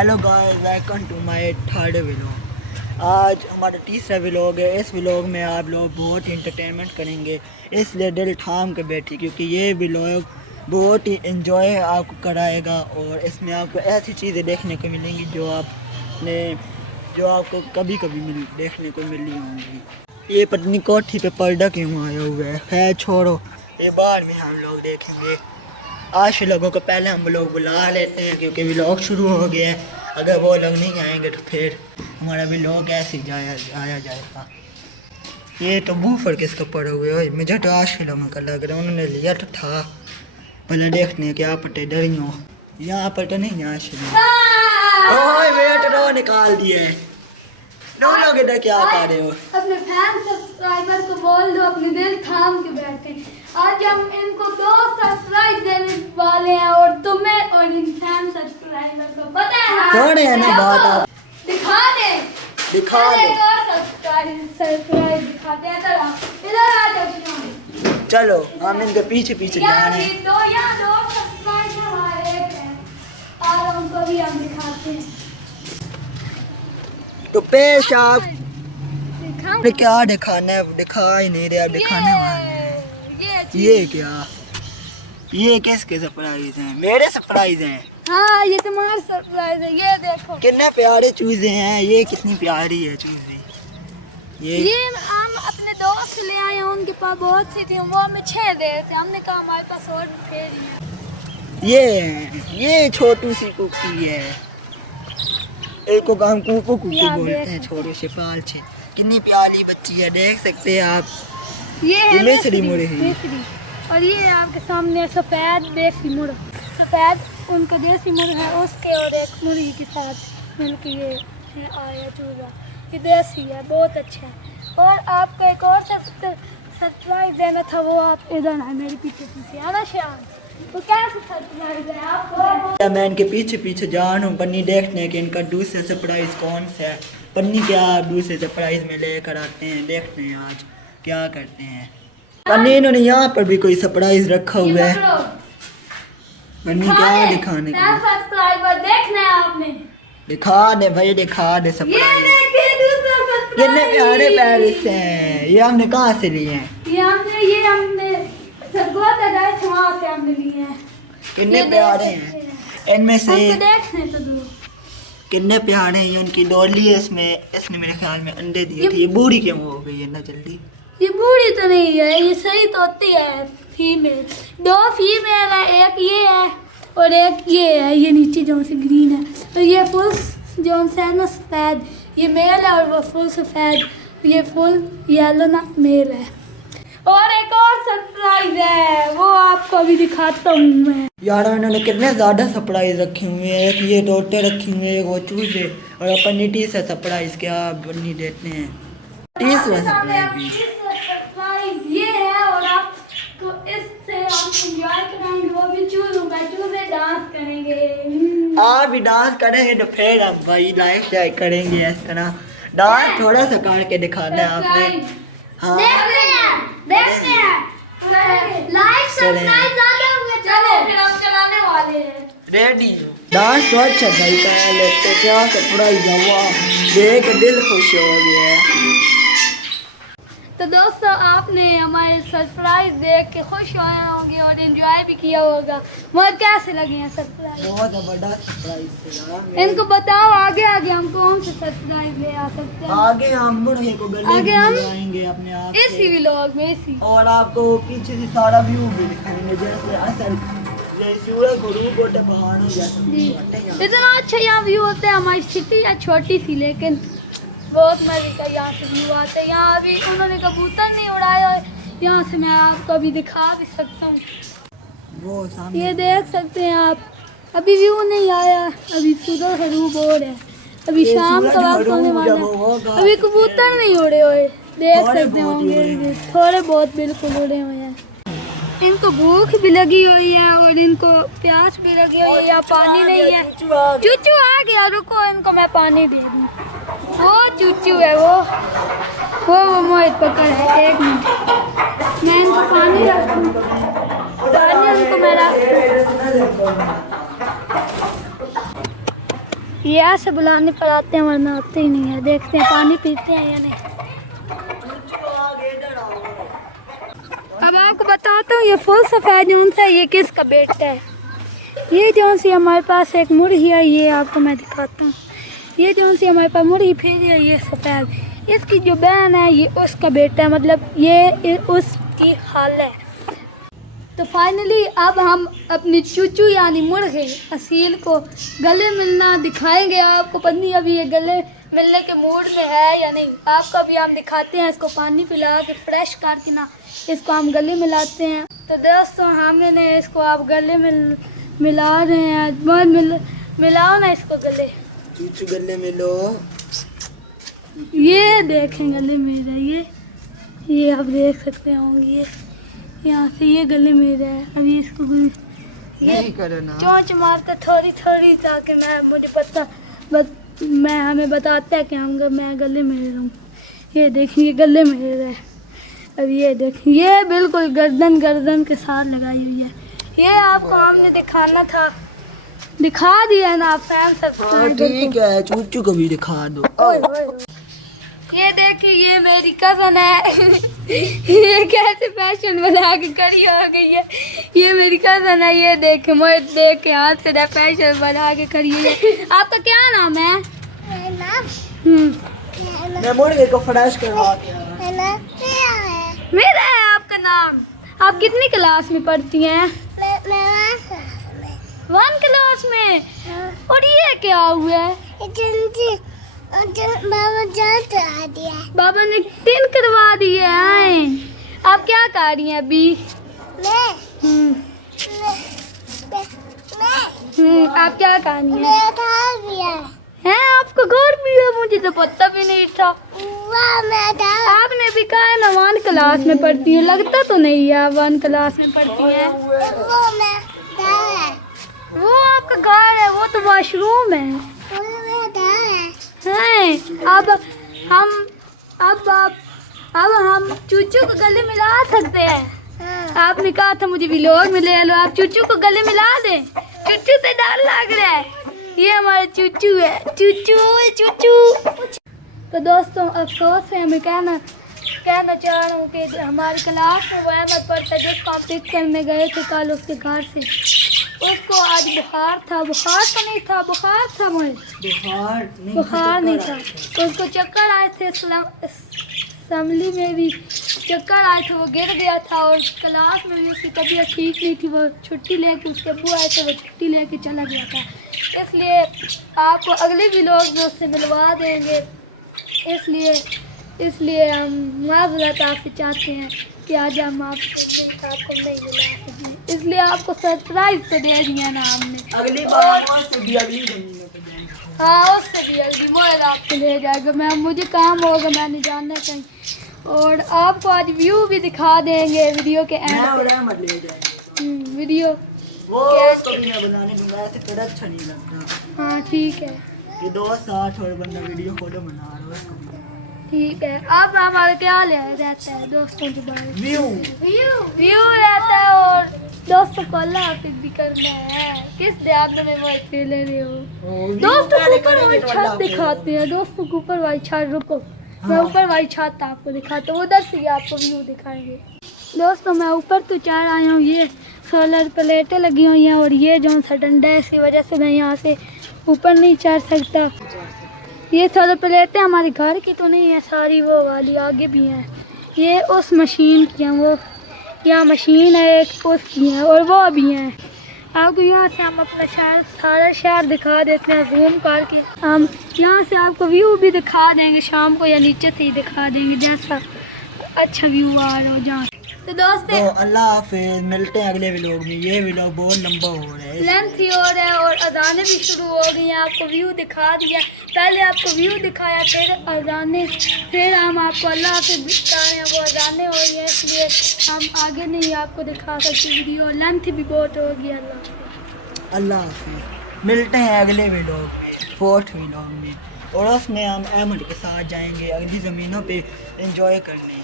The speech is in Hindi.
Hello guys, welcome to my third vlog. आज हमारा तीसरा व्लॉग है। इस व्लॉग में आप लोग बहुत इंटरटेनमेंट करेंगे, इसलिए दिल थाम के बैठिए क्योंकि ये व्लॉग बहुत ही एंजॉय आपको कराएगा और इसमें आपको ऐसी चीज़ें देखने को मिलेंगी जो आपको कभी कभी देखने को मिली होंगी। ये पत्नी कोठी पे पर्दा क्यों आया हुआ है, खैर छोड़ो, ये बाद में हम लोग देखेंगे। आज के लोगों को पहले हम लोग बुला लेते हैं क्योंकि व्लॉग शुरू हो गया है। अगर वो लोग नहीं आएंगे तो फिर हमारा व्लॉग ऐसे ही आया जाएगा। ये तो बूफर किसका पड़ा हुआ है, मुझे तो आज के लोगों का लग रहा है उन्होंने लिया तो था। पहले देखते हैं क्या पटे डरी हो, यहाँ पर तो नहीं आज के वेट रो निकाल दिए। लोग इधर क्या कर रहे हो? अपने फैन सब्सक्राइबर को बोल दो अपने दिल थाम के बैठे। आज हम इनको 2 सरप्राइज देने वाले हैं और तुम्हें और इन फैन सब्सक्राइबर को पता है कौन है ना बात आप दिखा दे सरप्राइज दिखाते हैं। इधर आ जाओ, चलो हम इनके पीछे पीछे जा रहे हैं। दो सरप्राइज हमारे और उनको भी हम दिखाते हैं। तो पेश आप क्या दिखाना है, दिखा ही नहीं रहे आप दिखाने वाले। ये क्या, ये किसके सरप्राइज हैं? मेरे सरप्राइज हैं। हाँ ये तुम्हारा सरप्राइज है, ये देखो कितने प्यारे चूजे हैं, ये कितनी प्यारी है चूजे। ये हम अपने दोस्त ले आए हैं, उनके पास बहुत सी थी, वो हमें 6 दे रहे थे, हमने कहा हमारे पास और भी है। ये छोटू सी कुकी है, एक को हम कुकू कुकी बोलते हैं, छोटे से पाल से। कितनी प्यारी बच्ची है, देख सकते हैं आप। ये मिस्री मुर्गी है। और ये आपके सामने सफ़ेद देसी मुर्ग, सफ़ेद उनका देसी मुर्ग है, उसके और एक मुर्गी के साथ मिलकर ये आया चूजा। ये देसी है, बहुत अच्छा है। और आपको एक और सरप्राइज देना था, वो आप इधर है मेरे पीछे पीछे है ना श्याम, तो कैसे सरप्राइज है आपको? मैं इनके पीछे पीछे जा रहा हूँ पन्नी देखने कि इनका दूसरे सरप्राइज कौन सा है। पन्नी क्या दूसरे सरप्राइज में लेकर आते हैं, देखते हैं आज क्या करते हैं। पन्नी इन्होंने यहाँ पर भी कोई सरप्राइज रखा हुआ है। पन्नी क्या दिखाने का सब्सक्राइबर देखना है आपने, दिखा दे भाई, दिखा दे सरप्राइज। कितने प्यारे पैरिस हैं, ये हमने कहाँ से लिए हैं? ये हमने वहाँ से हमने लिए हैं। कितने प्यारे हैं, इनमें से देखने तो दो कितने प्यारे हैं। ये उनकी डॉली है, इसने मेरे ख्याल में अंडे दिए थे। ये बूढ़ी क्यों हो गई है ना जल्दी? ये बूढ़ी तो नहीं है, ये सही तो होती है, फीमेल। 2 फीमेल है, एक ये है और एक ये है, ये नीचे जो से ग्रीन है। और ये फुल जो है ना सफ़ेद, ये मेल है, और वो फुल सफ़ेद, ये फुल येलो ना मेल है। और एक और सरप्राइज है, वो आपको अभी दिखाता हूँ मैं। यार इन्होंने कितने ज़्यादा सरप्राइज रखे हुए हैं। एक ये तोते रखे हुए हैं, एक वो चूजे, और अपन नीटी से सरप्राइज क्या बनी देते हैं। तीसरा सरप्राइज ये है और आपको इससे हम एंजॉय कराएंगे, वो भी चूजे डांस करेंगे। आप भी डांस करेंगे तो फिर हम भाई लाइक करेंगे। इस तरह डांस थोड़ा सा करके दिखाना है आपने। हाँ देखते हैं लाइक सब्सक्राइब ज़्यादा हुए, चलो फिर हम चलाने वाले हैं। रेडी डांस तो अच्छा भाई कर लेते, क्या सरप्राइज हुआ देख दिल खुश हो गया है। तो दोस्तों आपने हमारे सरप्राइज देख के खुश हुए होंगे और एंजॉय भी किया होगा। मुझे कैसे लगे हैं सरप्राइज? बहुत ज़बरदस्त सरप्राइज। इनको बताओ आगे हम कौन से सरप्राइज ले आ सकते हैं। आगे हम मुर्गे को आगे हम आएंगे अपने आप इसी व्लॉग में इसी, और आपको पीछे से सारा व्यू भी दिखाएंगे, जैसे असल सूरज गुरूब होते पहाड़ों जैसा। इतना अच्छा यहाँ व्यू होता है। हमारी सिटी है छोटी सी, लेकिन बहुत मजे का यहाँ से व्यू आता है। यहाँ अभी उन्होंने कबूतर नहीं उड़ाया, यहाँ से मैं आपको अभी दिखा भी सकता हूँ। वो सामने ये देख सकते हैं आप, अभी व्यू नहीं आया, अभी सूरज ग़रूब हो रहा है, अभी शाम का वक्त होने वाला है, अभी कबूतर नहीं उड़े हुए, देख सकते होंगे थोड़े बहुत बिल्कुल उड़े हुए हैं। इनको भूख भी लगी हुई है और इनको प्यास भी लगी हुई है, यहाँ पानी नहीं है। चूचू आ गया, रुको इनको मैं पानी दे दूँ। वो चूचू है, वो मोहित पकड़ है, 1 मिनट मैं इनको पानी रखूँ, पानी उनको मैं रख। ये ऐसे बुलाने पर आते हैं वरना आते ही नहीं है। देखते हैं पानी पीते हैं या नहीं। अब आपको बताता हूँ ये फुल सफ़ेद जौन सा ये किसका बेटा है। ये जौन सी हमारे पास एक मुर्गी है, ये आपको मैं दिखाता हूँ। ये जौन सी हमारे पास मुर्गी फिर है ये सफ़ेद, इसकी जो बहन है ये उसका बेटा है, मतलब ये उसकी हाल है। तो फाइनली अब हम अपनी चूचू यानी मुर्गे असील को गले मिलना दिखाएंगे आपको। पत्नी अभी ये गले मिलने के मूड में है या नहीं, आपको अभी हम दिखाते हैं। इसको पानी पिला के फ्रेश करके ना इसको हम गले मिलाते हैं। तो दोस्तों हमने इसको आप गले मिला रहे हैं। मिलाओ ना इसको गले, चूचू गले मिलो। ये देखें गले मिल रहा है, ये आप देख सकते होंगे। ये यहाँ से ये गले में रहा है। अभी इसको नहीं करना, चोंच मारता थोड़ी थोड़ी ताकि मुझे पता मैं हमें बताता है कि मैं गले में रहा हूँ। ये देखिए गले में रहा है। अब ये देखिए ये बिल्कुल गर्दन के साथ लगाई हुई है। ये आपको हमने दिखाना था, दिखा दिया ना आप फैन सब्सक्राइब। ठीक है, चूचू को भी दिखा दो। ये देखिए ये मेरी कज़न है। ये कैसे फैशन बना के खड़ी हो गई है। ये मेरी कज़न है। ये देखे मुझे देख के हाथ से फैशन बना के खड़ी है। आपका क्या नाम है? मैं मुर्गे को फ्रेश करवा के मेरा है आपका नाम। आप कितनी क्लास में पढ़ती हैं? 1 क्लास में। और ये क्या हुआ है? बाबा ने 3 करवा दिए हैं। आप क्या कर रही हैं अभी? आप क्या कर रही हैं? आपको घर भी है? मुझे तो पता भी नहीं था। आपने भी कहा है ना 1 क्लास में पढ़ती हूँ, लगता तो नहीं है आप 1 क्लास में पढ़ती हैं। वो आपका घर है, वो तो वॉशरूम है। अब हम चूचू को गले मिला सकते हैं। आपने कहा था मुझे व्लॉग में ले लो, आप चूचू को गले मिला दें। चूचू से डर लग रहा है। ये हमारा चूचू है, चूचू। तो दोस्तों अफसोस है, हमें कहना चाह रहा हूँ कि हमारी क्लास में वो अहमद पढ़ता है जिसको हम पिक करने गए थे कल उसके घर से, उसको आज बुखार तो नहीं था, बुखार था मुझे, बुखार नहीं था। तो उसको चक्कर आए थे, असेंबली में भी चक्कर आए थे, वो गिर गया था। और क्लास में भी उसकी तबीयत ठीक नहीं थी। वो छुट्टी लेके उसके अब्बू आए थे, वो छुट्टी लेके चला गया था। इसलिए आपको अगले व्लॉग में उससे मिलवा देंगे। इसलिए हम माज़रत आपसे चाहते हैं कि आज हम आपको नहीं मिला सकें। इसलिए आपको सरप्राइज तो दे दिया ना हमने। अगली बार उससे भी अगली हाँ, उससे भी अगली मोर आपको ले जाएगा। मुझे काम होगा, मैंने जानना चाहिए। और आपको आज व्यू भी दिखा देंगे वीडियो के एंड। वीडियो वो कभी मैं बनाने दूंगा, ऐसे कर अच्छा नहीं लगता। हाँ ठीक है, ये 2 साथ और बंदा वीडियो फोटो बना रहा है। ठीक है। अब हमारा क्या रहता है दोस्तों के बारे में? व्यू रहता है और दोस्तों को अल्लाह हाफिज़ भी करना है। किस ध्यान में वो खेल रहे हो? दोस्तों को ऊपर वाली छत दिखाते हैं। दोस्तों को ऊपर वाली छत, रुको मैं ऊपर वाली छत आपको दिखाता हूँ, उधर से आपको व्यू दिखाएंगे। दोस्तों मैं ऊपर तो चढ़ आया हूँ। ये सोलर प्लेटें लगी हुई हैं और ये जो सा डंडा है, इसकी वजह से मैं यहाँ से ऊपर नहीं चढ़ सकता। ये सोलर प्लेटें हमारे घर की तो नहीं है सारी, वो वाली आगे भी हैं। ये उस मशीन की हैं, वो यहाँ मशीन है एक उसकी है, और वो भी हैं। आपको यहाँ से हम अपना शहर, सारा शहर दिखा देते हैं जूम करके। हम यहाँ से आपको व्यू भी दिखा देंगे शाम को, या नीचे से ही दिखा देंगे जैसा अच्छा व्यू आ रहा हो जहाँ। तो दोस्तों अल्लाह हाफिज़, मिलते हैं अगले व्लॉग में। ये व्लॉग बहुत लंबा हो रहा है, लेंथ ही हो रहा है और अजानें भी शुरू हो गई हैं। आपको व्यू दिखा दिया, पहले आपको व्यू दिखाया, फिर अजानें, फिर हम आपको अल्लाह हाफिज़ दिखा रहे हैं। वो अजानें हो रही हैं, इसलिए हम आगे नहीं आपको दिखा सकते। वीडियो लेंथ भी बहुत हो गई। अल्लाह हाफिज़, मिलते हैं अगले व्लॉग में, 4th व्लॉग में। और उसमें हम अहमद के साथ जाएंगे अगली ज़मीनों पे एंजॉय करने।